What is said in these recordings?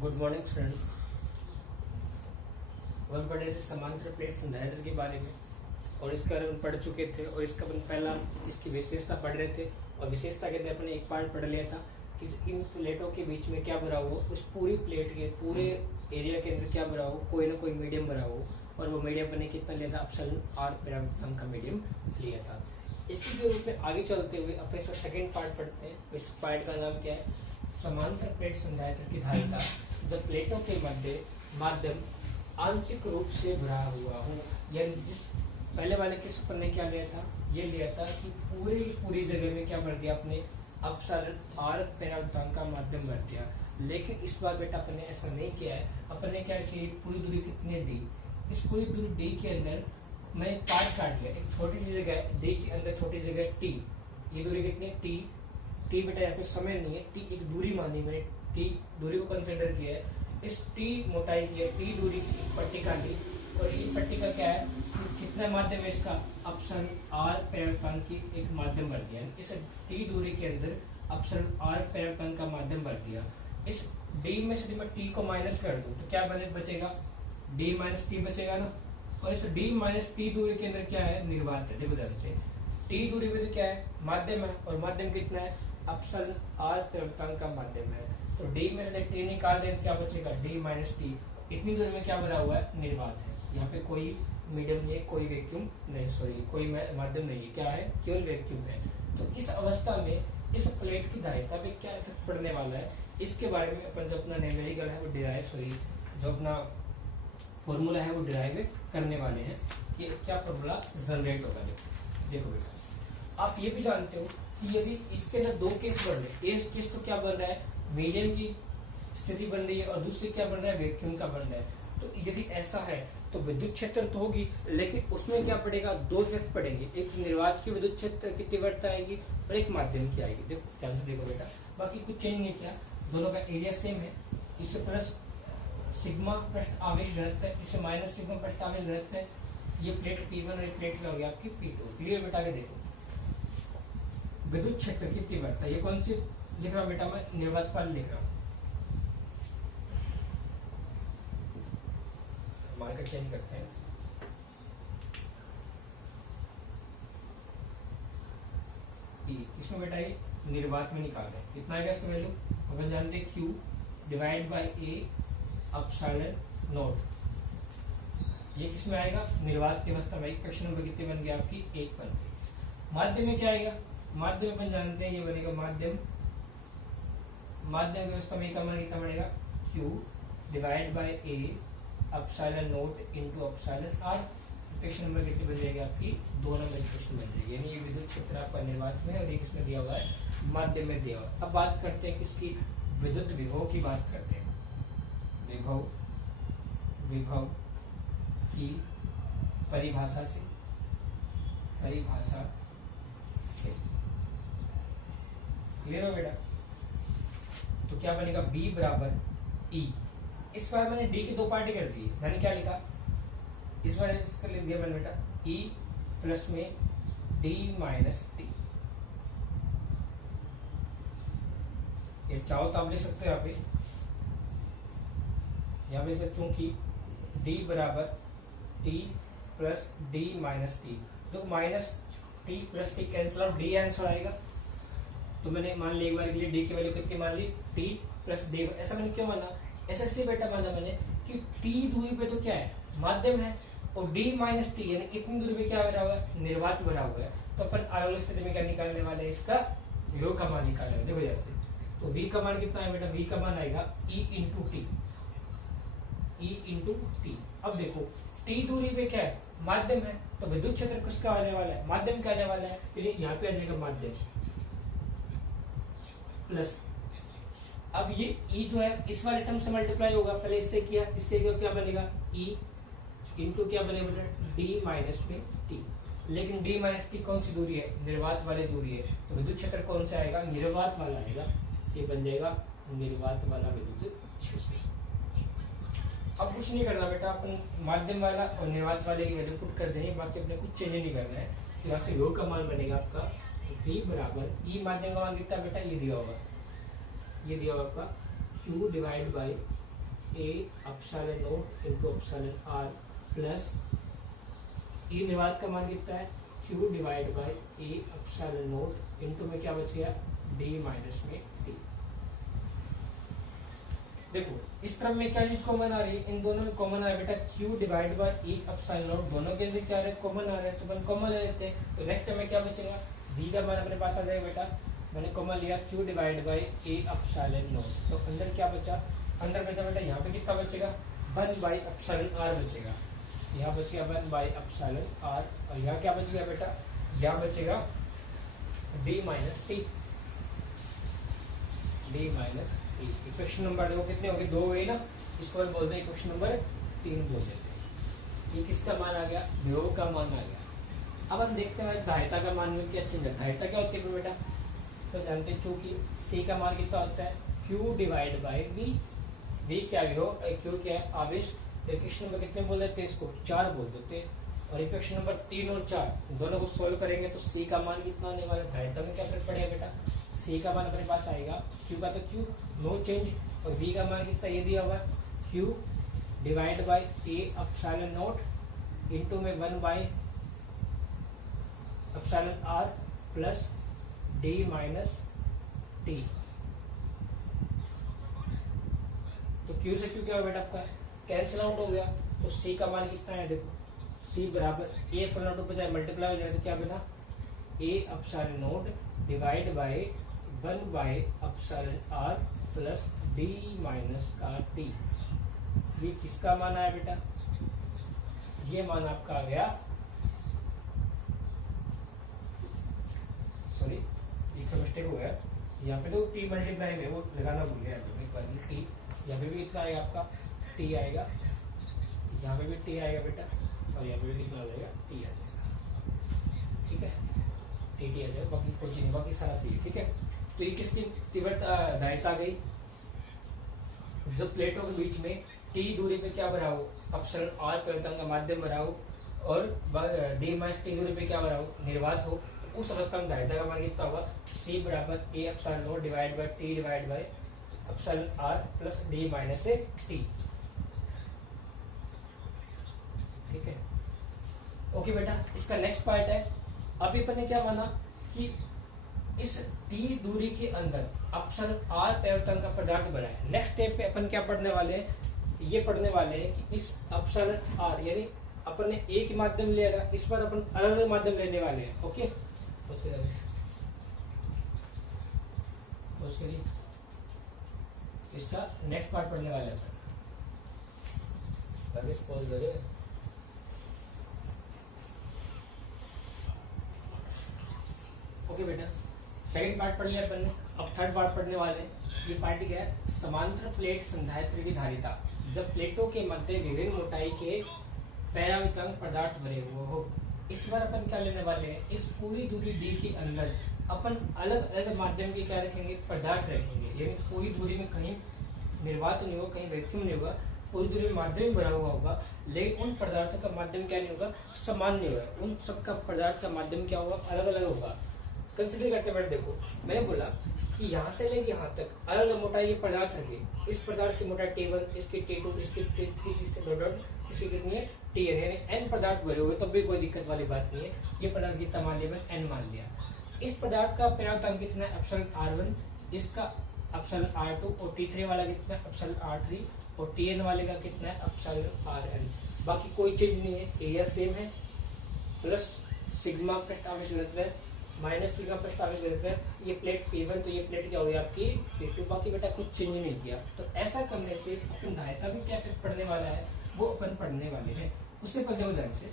Good morning students. हम पढ़ रहे थे समांतर प्लेट संधारित्र के बारे में और इसका हम पढ़ चुके थे और इसका अपन पहला इसकी विशेषता पढ़ रहे थे और विशेषता के अंदर अपने एक पार्ट पढ़ लिया था कि इन प्लेटों के बीच में क्या भरा हो, उस पूरी प्लेट के पूरे एरिया के अंदर क्या भरा हो, कोई ना कोई मीडियम भरा हो और वो मीडियम बने कितना लिया था, एप्सिलॉन आर पैरामीटर का मीडियम लिया था। इसी के रूप में आगे चलते हुए अपने सेकंड पार्ट पढ़ते हैं। इस पार्ट का नाम क्या है? समांतर प्लेट संधारित्र की धारिता जब प्लेटों के मध्य माध्यम आंशिक रूप से भरा हुआ हो, यानी जिस पहले वाले किस पर ने क्या लिया था, ये लिया था कि पूरी जगह में क्या भर दिया अपने एप्सिलॉन आर पैरामीटर का माध्यम भर दिया। लेकिन इस बार बेटा अपने ऐसा नहीं किया है। अपने क्या किया, पूरी दूरी कितनी डी, इस पूरी दूरी डी के अंदर मैं पार्ट काट लिया, एक छोटी सी जगह डी के अंदर छोटी जगह टी, ये दूरी कितनी टी, टी बेटा यहाँ पे समय नहीं है, टी एक दूरी मानी मैंने, टी दूरी को कंसिडर किया है। इस टी मोटाई की है, टी दूरी की पट्टिका ली और ये पट्टिका क्या है, कितना माध्यम है इसका, एप्सिलॉन आर पैरामीटर की एक माध्यम भर दिया। इस टी दूरी के अंदर एप्सिलॉन आर पैरामीटर का माध्यम भर दिया। इस डी में से मैं टी को माइनस कर दूं तो क्या बचेगा, डी माइनस टी बचेगा ना। और इस डी माइनस टी दूरी के अंदर क्या है, निर्वात है। देखो ध्यान से, टी दूरी में क्या है, माध्यम है और माध्यम कितना है, एप्सिलॉन आर पैरामीटर का माध्यम है। तो डी में से टी निकाल दें क्या बचेगा, डी माइनस टी। इतनी दूरी में क्या भरा हुआ है, निर्वात है। यहाँ पे कोई मीडियम नहीं, कोई वैक्यूम नहीं, सॉरी कोई माध्यम नहीं, क्या है, केवल वैक्यूम है। तो इस अवस्था में इस प्लेट की धारिता पे क्या इफेक्ट पड़ने वाला है, इसके बारे में अपन जो अपना न्यूमेरिकल है वो डिराइव, सॉरी जो अपना फॉर्मूला है वो डिराइव करने वाले हैं कि क्या फॉर्मूला जनरेट होगा। देखो बेटा, आप ये भी जानते हो कि यदि इसके अंदर दो केस बन रहे, एक केस तो क्या बन रहा है, मीडियम की स्थिति बन रही है और दूसरी क्या बन रहा है, वैक्यूम का बन रहा है। तो यदि ऐसा है तो विद्युत क्षेत्र तो होगी, लेकिन उसमें क्या पड़ेगा, दो इफेक्ट पड़ेंगे, एक निर्वात की विद्युत क्षेत्र की तीव्रता आएगी और एक माध्यम की आएगी। देखो ध्यान से देखो बेटा, बाकी कुछ चेंज नहीं किया, दोनों का एरिया सेम है। इससे प्लस सिग्मा पृष्ठ आवेश घनत्व है, इससे माइनस सिग्मा पृष्ठ आवेश घनत्व है। ये प्लेट P1 और ये प्लेट क्या हो गया आपकी P2। क्लियर बेटा के देखो, विद्युत क्षेत्र की तीव्रता ये कौन सी लिख रहा हूं बेटा, मैं निर्वात वाली लिख रहा हूं, मार्कर चेंज करते हैं। इसमें बेटा ये निर्वात में निकाल रहे हैं, कितना आएगा इसका वैल्यू, अपन जानते हैं Q divide by A epsilon not. ये किसमें आएगा, निर्वात की अवस्था में। क्वेश्चन नंबर कितने बन गया आपकी, 1 बन गई। माध्यम में क्या आएगा, माध्यम अपन जानते हैं ये बनेगा माध्यम, माध्यम की अवस्था में का मान कितना बनेगा, Q divide by A epsilon naught into epsilon R. Question number कितनी बन जाएगी आपकी, 2 नंबर की क्वेश्चन बन जाएगी। यानी ये विद्युत क्षेत्र आपका निर्वात में और एक इसमें दिया हुआ है माध्यम में दिया हुआ है। अब बात करते हैं किसकी, विद्युत विभव की बात करते हैं। विभव की परिभाषा से क्लियर हो बेटा। तो क्या बनेगा, B बराबर E। इस बार मैंने D की दो पार्टी कर दी, मैंने क्या लिखा, इस बार इसका लिख दिया मैंने बेटा E प्लस में D माइनस टी। ये चाहो तो आप लिख सकते हो यहाँ पे से, चूंकि D बराबर T plus D minus T, तो minus T plus T cancel out, D answer आएगा। तो मैंने मान लिया एक बार के लिए D की वैल्यू कितनी मान ली, T प्लस D। ऐसा मैंने क्यों माना, ऐसा इसलिए बेटा माना मैंने कि T दूरी पे तो क्या है, माध्यम है, और D माइनस टी यानी इतनी दूरी पे क्या भरा हुआ है, निर्वात भरा हुआ है। तो अपन अलग स्थिति में क्या निकालने वाले हैं, इसका योग का मान निकालने वाले। देखो जैसे, तो V का मान कितना है बेटा, V का मान आएगा E इंटू टी। अब देखो T दूरी पे क्या है, माध्यम है, तो विद्युत क्षेत्र किसका आने वाला है, माध्यम का आने वाला है। फिर यहाँ पे आ जाएगा माध्यम प्लस, अब ये E जो है इस वाले टर्म से मल्टीप्लाई होगा, पहले इससे किया, इससे क्या बनेगा, E इंटू क्या बनेगा, D माइनस में T। लेकिन D माइनस टी कौन सी दूरी है, निर्वात वाली दूरी है, तो विद्युत क्षेत्र कौन सा आएगा, निर्वात वाला आएगा। ये बन जाएगा निर्वात वाला विद्युत क्षेत्र। अब कुछ नहीं करना बेटा, अपन माध्यम वाला और निर्वात वाले की वैल्यू पुट कर देंगे, बाकी अपने कुछ चेंज नहीं करना है। तो यहाँ से योग का मान बनेगा आपका V बराबर E, माध्यम का मान कितना बेटा, ये दिया होगा, ये दिया होगा आपका Q divide by A epsilon not into epsilon R plus E निर्वात का मान कितना है Q divide by A epsilon not into में क्या बच गया डी माइनस में टी। देखो इस क्रम में क्या चीज कॉमन आ रही है, इन दोनों में कॉमन आ रहा है बेटा Q divide by A epsilon not, दोनों के अंदर क्या आ रहा है कॉमन आ रहा है, तो अपन कॉमन ले लेते हैं। तो नेक्स्ट में क्या बचेगा बी का मान अपने पास आ जाएगा बेटा, मैंने कॉमन लिया Q divide by A epsilon not, तो अंदर क्या बचा, अंदर बचा बेटा यहाँ पे कितना बचेगा 1 बाई एप्सिलॉन आर बचेगा, यहाँ बचेगा 1 बाई एप्सिलॉन आर, और यहाँ क्या बचेगा बेटा, यहाँ बचेगा D minus T, D minus T. Equation number देखो कितने हो गए, 2 गई ना, इसको बोलते हैं इक्वेशन नंबर 3 बोल देते हैं। ये किसका मान आ गया, विभव का मान आ गया। अब हम देखते हैं धारिता का मान में क्या चेंज है, धारिता क्या होती है बेटा, तो जानते हैं चूंकि सी का मान कितना होता है Q divide by V, V क्या विभव, क्यू क्या है आवेश। इक्वेशन नंबर कितने बोल देते हैं, इसको 4 बोल देते हैं, और इक्वेशन नंबर 3 और 4 दोनों को सोल्व करेंगे तो सी का मान कितना आने वाला है, धारिता में क्या फर्क पड़ेगा बेटा, सी का मान अपने पास आएगा क्यू का तो क्यू नो चेंज, और वी का मान कितना ये दिया हुआ Q divide by A epsilon not into में 1 by epsilon R plus D minus T. तो क्यू से क्यू क्या हुआ बेटा आपका कैंसिल आउट हो गया, तो सी का मान कितना है देखो, सी बराबर ए एप्सिलॉन नॉट बजाय मल्टीप्लाई हो जाए तो क्या बेटा A epsilon naught divide by 1 by epsilon R plus D minus का टी। ये किसका मान आया बेटा, ये मान आपका आ गया, सॉरी एक मिस्टेक हो गया, यहाँ पे तो टी मल्टीप्लाई में वो लगाना भूल गया टी, यहाँ पे भी कितना आएगा आपका टी आएगा, यहाँ पे भी टी आएगा बेटा, और यहाँ पे भी कितना आ जाएगा टी आ जाएगा, ठीक है टी टी आ जाएगा, बाकी कुछ नहीं, बाकी सारा सही है, ठीक है। तो ये किसकी तीव्रता धारिता गई, जब प्लेटों के बीच में टी दूरी पे क्या बना हो एप्सिलॉन आर परिवर्तन का माध्यम बना हो, और डी माइनस टी दूरी पे क्या बना हो निर्वात हो, तो उस अवस्था में धारिता का मान कितना होगा, सी बराबर A epsilon naught divide by T divide by epsilon R plus D minus T, ठीक है ओके बेटा। इसका नेक्स्ट पार्ट है, अभी अपन ने क्या माना कि इस टी दूरी के अंदर एप्सिलॉन आर परिवर्तन का पदार्थ बना है। नेक्स्ट स्टेप पे अपन क्या पढ़ने वाले हैं, ये पढ़ने वाले हैं कि इस एप्सिलॉन आर यानी अपन ने एक ही माध्यम लिया, इस पर अपन अलग अलग माध्यम लेने वाले हैं, ओके। इसका नेक्स्ट पार्ट पढ़ने वाले हैं अपन, ओके बेटा। सेकंड पार्ट पढ़ लिया अपन ने, अब थर्ड पार्ट पढ़ने वाले हैं। ये पार्ट क्या है, समांतर प्लेट संधारित्र की धारिता, जब प्लेटों के मध्य विभिन्न मोटाई के पैरावितंग पदार्थ भरे हुए हो। इस बार अपन क्या लेने वाले हैं, इस पूरी दूरी डी के अंदर अपन अलग अलग माध्यम के क्या रखेंगे पदार्थ रखेंगे, यानी पूरी दूरी में कहीं निर्वात नहीं होगा, कहीं वैक्यूम नहीं होगा, पूरी दूरी में माध्यम भरा हुआ होगा, लेकिन उन पदार्थों का माध्यम क्या नहीं होगा समान नहीं होगा, उन सबका पदार्थ का माध्यम क्या होगा अलग अलग होगा। कंसिडर करते बैठ देखो, मैंने बोला कि यहाँ से लेके यहाँ तक अलग अलग मोटाई के पदार्थ रखे, इस पदार्थ की मोटाई T1, इसकी T2, इसकी T3, इससे डॉट इसकी कितनी है Tn, यानी n पदार्थ भरे हुए तब भी कोई दिक्कत वाली बात नहीं है। ये पदार्थ कितना मान लिया n मान लिया। इस पदार्थ का पैरावृत्तांक कितना है एप्सिलॉन r1, इसका एप्सिलॉन r2, और T3 वाला कितना है एप्सिलॉन r3, और Tn वाले का कितना है एप्सिलॉन rn। बाकी कोई चीज नहीं है, एरिया सेम है, प्लस सिग्मा पृष्ठ आवेश घनत्व है माइनस सिग्मा पृष्ठ आवेश घनत्व है। ये प्लेट P1 तो ये प्लेट क्या हो गई आपकी P2, बाकी बेटा कुछ चेंज नहीं किया। तो ऐसा करने से अपन धारिता भी क्या फिर पढ़ने वाला है वो अपन पढ़ने वाले हैं। उससे पहले ध्यान से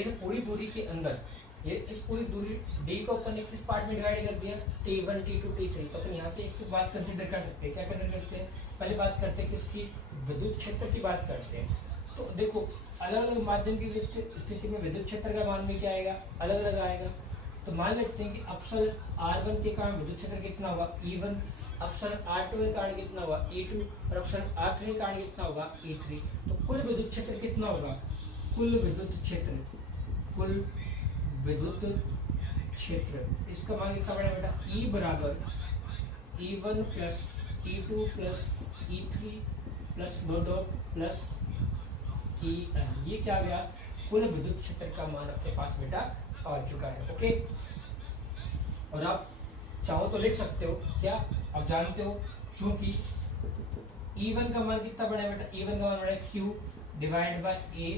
इस पूरी दूरी के अंदर ये इस पूरी दूरी D को अपन ने किस पार्ट में डिवाइड कर दिया T1, T2, T3। तो अपन यहाँ से एक बात कंसिडर कर सकते हैं, क्या कंसिडर करते हैं, पहले बात करते हैं किसकी विद्युत क्षेत्र की बात करते हैं। तो देखो अलग अलग माध्यम की स्थिति में विद्युत क्षेत्र का मान भी क्या आएगा अलग अलग आएगा। तो मान लेते हैं कि एप्सिलॉन r1 के कारण विद्युत क्षेत्र कितना होगा E1, एप्सिलॉन r2 के कारण कितना होगा E2, और एप्सिलॉन r3 के कारण कितना होगा E3। तो कुल विद्युत क्षेत्र कितना होगा, कुल विद्युत क्षेत्र, कुल विद्युत क्षेत्र इसका मान कितना पड़ेगा बेटा E बराबर E1 plus E2 plus E3 plus dot dot plus E N. ये क्या आ गया, कुल विद्युत क्षेत्र का मान अपने पास बेटा आ चुका है। ओके, और आप चाहो तो लिख सकते हो, क्या आप जानते हो, चूंकि E1 का मान कितना बड़ा है बेटा, E1 का मान बड़ा है Q divide by A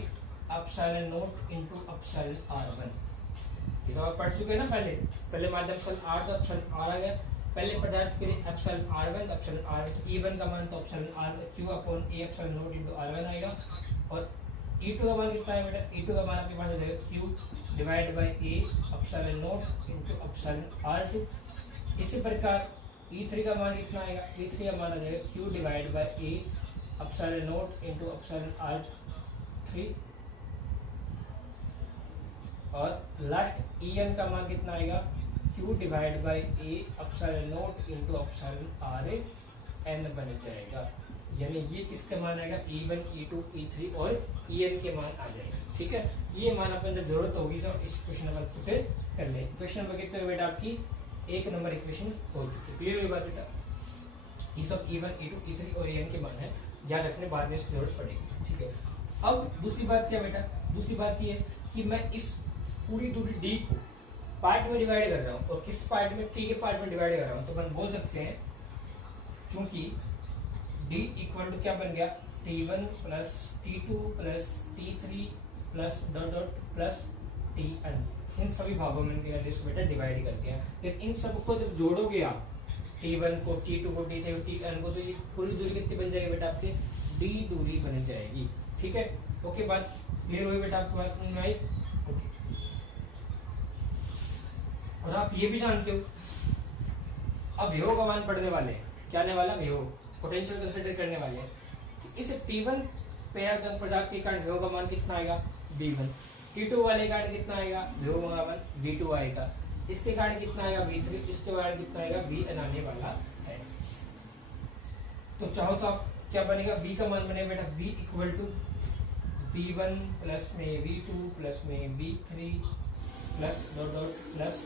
epsilon naught into epsilon R1। ये तो आप पढ़ चुके हैं ना, पहले माध्यम एप्सिलॉन R तो एप्सिलॉन R आ गया, पहले पदार्थ के लिए epsilon R1 epsilon R, E1 का मान तो epsilon R Q upon A epsilon naught into R1 आएगा, और E2 का मान कितना है बेटा, E2 का मान आपके पास आ जाएगा Q divide by A epsilon naught into epsilon R2। इसी प्रकार E3 का मान कितना आएगा, E3 का मान आ जाएगा Q divide by A epsilon naught into epsilon R3, और लास्ट En का मान कितना आएगा, Q divide by A epsilon naught into epsilon Rn बन जाएगा। यानी ये किसका मान आएगा, E1, E2, E3 और En के मान आ जाएंगे। ठीक है, ये मान अपन जब जरूरत होगी तो इस क्वेश्चन नंबर को फिर कर ले। क्वेश्चन नंबर कितने बेटा आपकी 1 नंबर इक्वेशन हो चुकी है। क्लियर हुई बात बेटा, ये सब E1, E2, E3 और En के मान है, याद रखने बाद में इसकी जरूरत पड़ेगी। ठीक है, अब दूसरी बात क्या बेटा, दूसरी बात ये कि मैं इस पूरी दूरी D को पार्ट में डिवाइड कर रहा हूँ, और किस पार्ट में, T के पार्ट में डिवाइड कर रहा हूँ, तो अपन बोल सकते हैं चूंकि D इक्वल टू क्या बन गया, T1 plus T2 plus T3 plus dot dot plus Tn, इन सभी भागों में इसको बेटा डिवाइड कर दिया। फिर इन सबको जब जोड़ोगे आप, T1 को, T2 को, T3 को, Tn को, तो ये पूरी दूरी कितनी बन जाएगी बेटा आपकी, D दूरी बन जाएगी। ठीक है, ओके, बात क्लियर हुई बेटा, आपकी बात समझ में आई। ओके, और आप ये भी जानते हो, अब विभव का मान पढ़ने वाले हैं, क्या आने वाला, विभव पोटेंशियल कंसीडर करने वाले हैं। इस T1 पदार्थ के कारण विभव का मान कितना आएगा, V1, T2 वाले कारण कितना आएगा, विभव का मान V2 आएगा, इसके कारण कितना आएगा V3, इसके कारण कितना आएगा Vn आने वाला है। तो चाहो तो आप क्या बनेगा, V का मान बनेगा बेटा V equal to V1 plus में V2 प्लस में V3 plus dot dot plus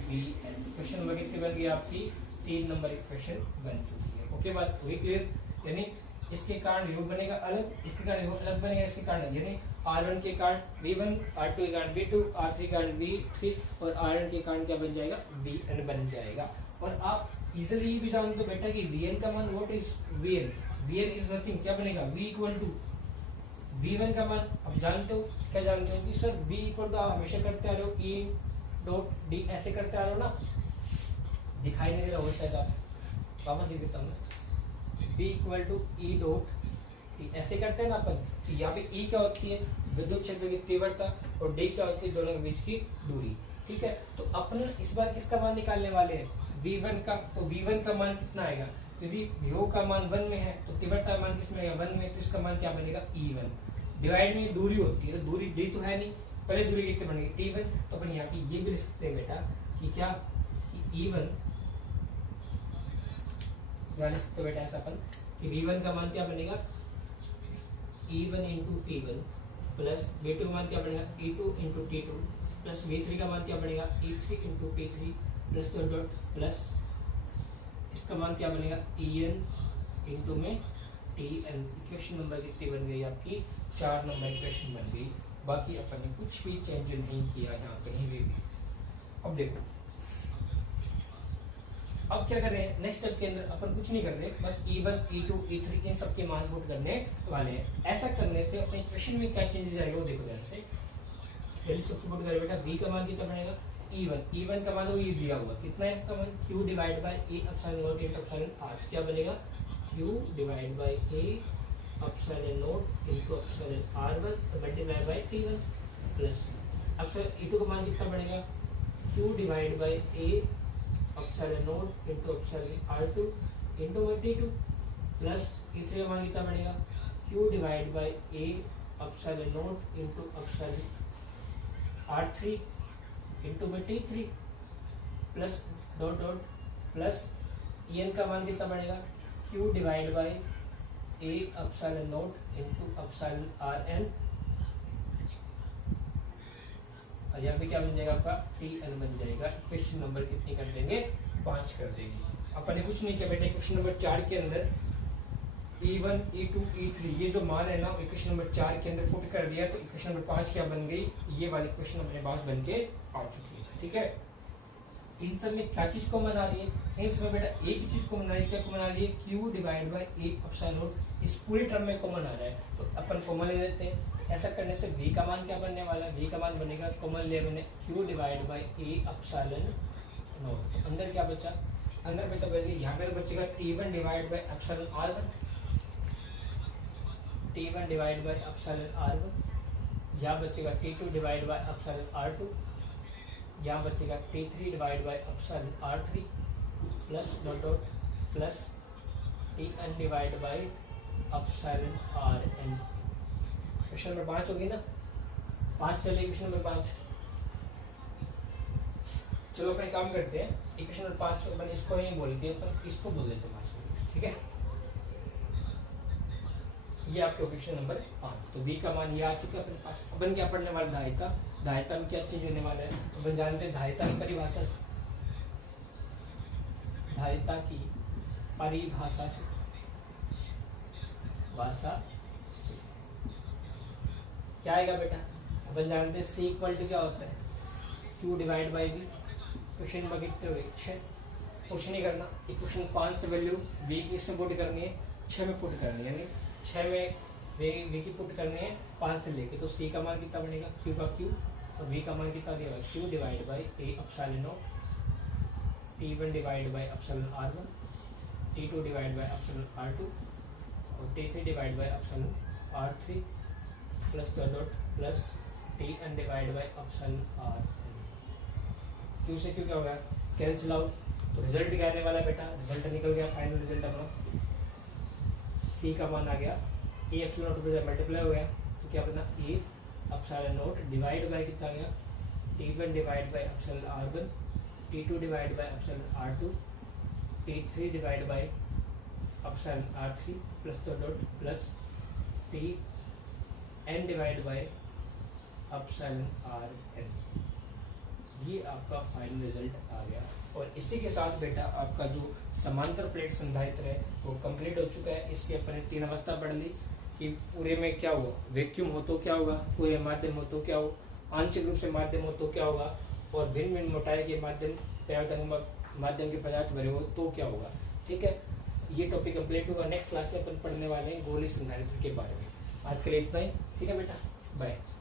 Vn। Question number कितनी बन गई आपकी, 3 नंबर इक्वेशन बन चुकी है। ओके, बात हुई क्लियर, यानी इसके कारण विभव बनेगा अलग, इसके कारण विभव अलग बनेगा, इसके कारण यानी R1 के कारण V1, R2 के कारण V2, R3 के कारण V3 और Rn के कारण क्या बन जाएगा, Vn बन जाएगा। और आप इजिली ये भी जानते हो बेटा कि Vn का मान, what is Vn, Vn is nothing, क्या बनेगा, V इक्वल टू V1 का मान अब जानते हो, क्या जानते हो कि सर V इक्वल टू आप हमेशा करते आ रहे हो E डॉट D, ऐसे करते आ रहे हो ना, दिखाई नहीं दे रहा होता है, वापस लिख देता हूँ, V equal to E dot D, ऐसे करते हैं ना अपन। तो यहाँ पे E क्या होती है, विद्युत क्षेत्र की तीव्रता, और D क्या होती है, दोनों के बीच की दूरी। ठीक है, तो अपन इस बार किसका मान निकालने वाले हैं, V1 का। तो V1 का मान कितना आएगा, यदि विभव का मान 1 में है तो तीव्रता का मान किसमें आएगा, 1 में, तो इसका मान क्या बनेगा, E1 डिवाइड में दूरी होती है, तो दूरी D तो है नहीं, पहले दूरी कितनी बनेगी, T1। तो अपन यहाँ पे ये भी लिख सकते हैं बेटा कि क्या, कि E1 लिख सकते बेटा ऐसा अपन कि V1 का मान क्या बनेगा, E1 into T1 plus V2 का मान क्या बनेगा, E2 into T2 plus V3 का मान क्या बनेगा, E3 into T3 plus dot dot plus इसका मान क्या बनेगा, En इंटू में Tn। इक्वेशन नंबर कितनी बन गई आपकी, 4 नंबर इक्वेशन बन गई। बाकी अपन ने कुछ भी चेंज नहीं किया यहाँ कहीं भी। अब देखो, अब क्या कर रहे हैं, नेक्स्ट स्टेप के अंदर अपन कुछ नहीं कर रहे, बस E1, E2, E3 इन सब के मान पुट करने वाले हैं। ऐसा करने से अपने इक्वेशन में क्या चेंजेस आएगा वो देखो ध्यान से। पहले सबको पुट करें बेटा, V का मान कितना बनेगा, E1 का मान तो ये दिया हुआ, कितना है इसका मान, Q divide by A epsilon naught into epsilon R, क्या बनेगा, Q divide by A epsilon naught into epsilon R1 multiply by T1 plus epsilon E2 का मान कितना बनेगा, Q divide by A epsilon naught into epsilon R2 into T2 plus E3 का मान कितना बनेगा, Q divide by A epsilon naught into epsilon R3 into T3 plus dot dot plus En का मान कितना बनेगा, Q divide by A epsilon naught into epsilon Rn, और यहाँ पे क्या बन जाएगा आपका, Tn बन जाएगा। क्वेश्चन नंबर कितनी कर देंगे, 5 कर देंगे। अपन ने कुछ नहीं किया बेटे, क्वेश्चन नंबर 4 के अंदर E1 E2 E3 ये जो मान है ना इक्वेशन नंबर 4 के अंदर पुट कर दिया, तो इक्वेशन नंबर 5 क्या बन गई, ये वाली इक्वेशन अपने पास बन के आ चुकी है। ठीक है, इन सब में क्या चीज कॉमन आ रही है, इन सब में बेटा एक ही चीज कॉमन आ रही है, क्या कॉमन आ रही है, Q divide by A epsilon not, इस पूरे टर्म में कॉमन आ रहा है, तो अपन कॉमन ले लेते हैं। ऐसा करने से V का मान क्या बनने वाला है, V का मान बनेगा कॉमन ले मैंने Q divide by A epsilon not, अंदर क्या बचा, अंदर बचा यहाँ पे तो बचेगा T1 divide by epsilon R1, T1 divide by epsilon R1, यहाँ बचेगा T2 divide by epsilon R2, यहाँ बचेगा T3 divide by epsilon R3 plus dot dot plus Tn divide by epsilon Rn। Question number 5 होगी ना, 5 चलिए question number 5। चलो अपन काम करते हैं, इक्वेशन नंबर 5 अपन इसको नहीं बोल के अपन इसको बोल देते हैं 5। ठीक है, ये आपके क्वेश्चन नंबर 5। तो V का मान ये आ चुका है अपने पास। अपन क्या पढ़ने वाला, धारिता, धारिता में क्या चीज होने वाला है, अपन जानते हैं धारिता की परिभाषा से, धारिता की परिभाषा से, भाषा से क्या आएगा बेटा, अपन जानते हैं C इक्वल टू क्या होता है, Q divide by V। Question number कितने हुए, 6, कुछ नहीं करना, इक्वेशन 5 से वैल्यू V की इसमें पुट करनी है, 6 में पुट करनी है, यानी 6 में V की पुट करनी है 5 से लेके, तो C का मान कितना बनेगा, Q का Q, और V का मान कितना दिया हुआ, Q divide by A epsilon not, T1 divide by epsilon R1, T2 divide by epsilon R2 और T3 divide by epsilon R3 plus dot dot plus Tn divide by epsilon Rn। Q से Q क्या होगा, cancel out, तो result क्या आने वाला है बेटा, रिजल्ट निकल गया, फाइनल रिजल्ट अपना C का मान आ गया, ए एप्सिलॉन नॉट पे मल्टीप्लाई हो गया, तो क्या बना ए एप्सिलॉन नॉट डिवाइड बाय कितना गया, T1 divide by epsilon R1, T2 divide by epsilon R2, T3 divide by epsilon R3 plus dot dot plus Tn divide by epsilon Rn। ये आपका फाइनल रिजल्ट आ गया, और इसी के साथ बेटा आपका जो समांतर प्लेट संधारित्र है वो कंप्लीट हो चुका है। इसकी अपने 3 अवस्था पढ़ ली कि पूरे में क्या हुआ, वैक्यूम हो तो क्या होगा, पूरे माध्यम हो तो क्या हो, आंशिक रूप से माध्यम हो तो क्या होगा, और भिन्न भिन्न मोटाई के माध्यम के पदार्थ भरे हो तो क्या होगा। ठीक है, ये टॉपिक कंप्लीट होगा। नेक्स्ट क्लास में अपन पढ़ने वाले हैं गोलीय संधारित्र के बारे में। आज के लिए इतना ही, ठीक है बेटा, बाय।